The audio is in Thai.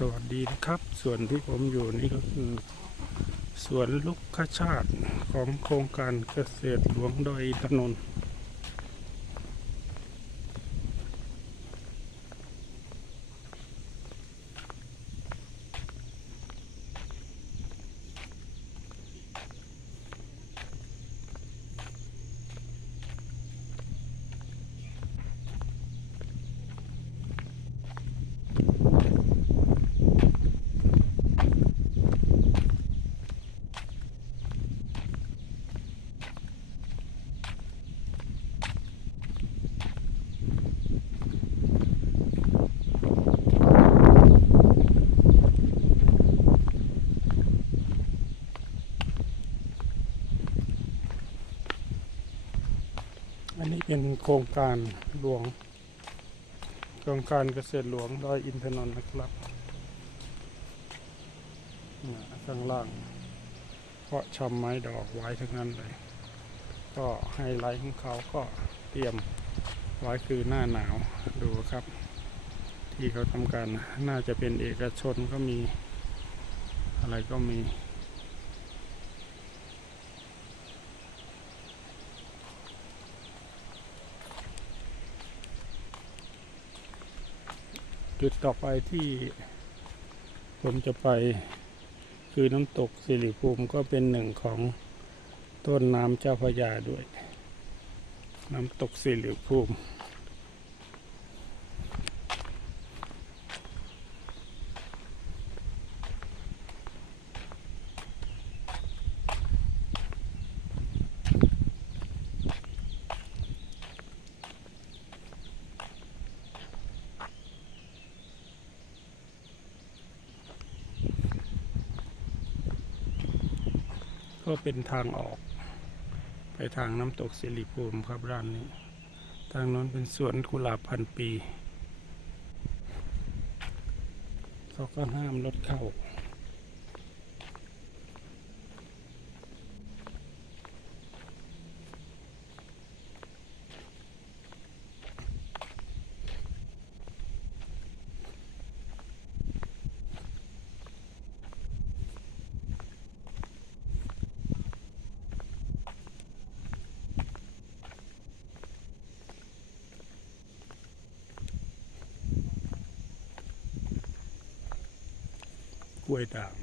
สวัสดีนะครับ ส่วนที่ผมอยู่นี่ก็คือ สวนลูกขชาติของโครงการเกษตรหลวงดอยอินทน อันนี้เป็นโครงการหลวง โครงการเกษตรหลวงดอยอินทนนท์นะครับนี่ข้างล่าง เพาะชำไม้ดอกไว้ทั้งนั้นเลย ก็ไฮไลท์ของเขาก็เตรียมไว้คือหน้าหนาวดูครับ ที่เขาทำการน่าจะเป็นเอกชนก็มี อะไรก็มี จุดต่อไปที่ผมจะไปคือน้ำตกสิริภูมิก็เป็นหนึ่งของต้นน้ำเจ้าพระยาด้วย น้ำตกสิริภูมิ ก็เป็นทางออก ไปทางน้ำตกสิริภูมิครับร้านนี้ ทางนั้นเป็นสวนกุหลาบพันปีเขาก็ห้ามรถเข้า กล้วยด่าง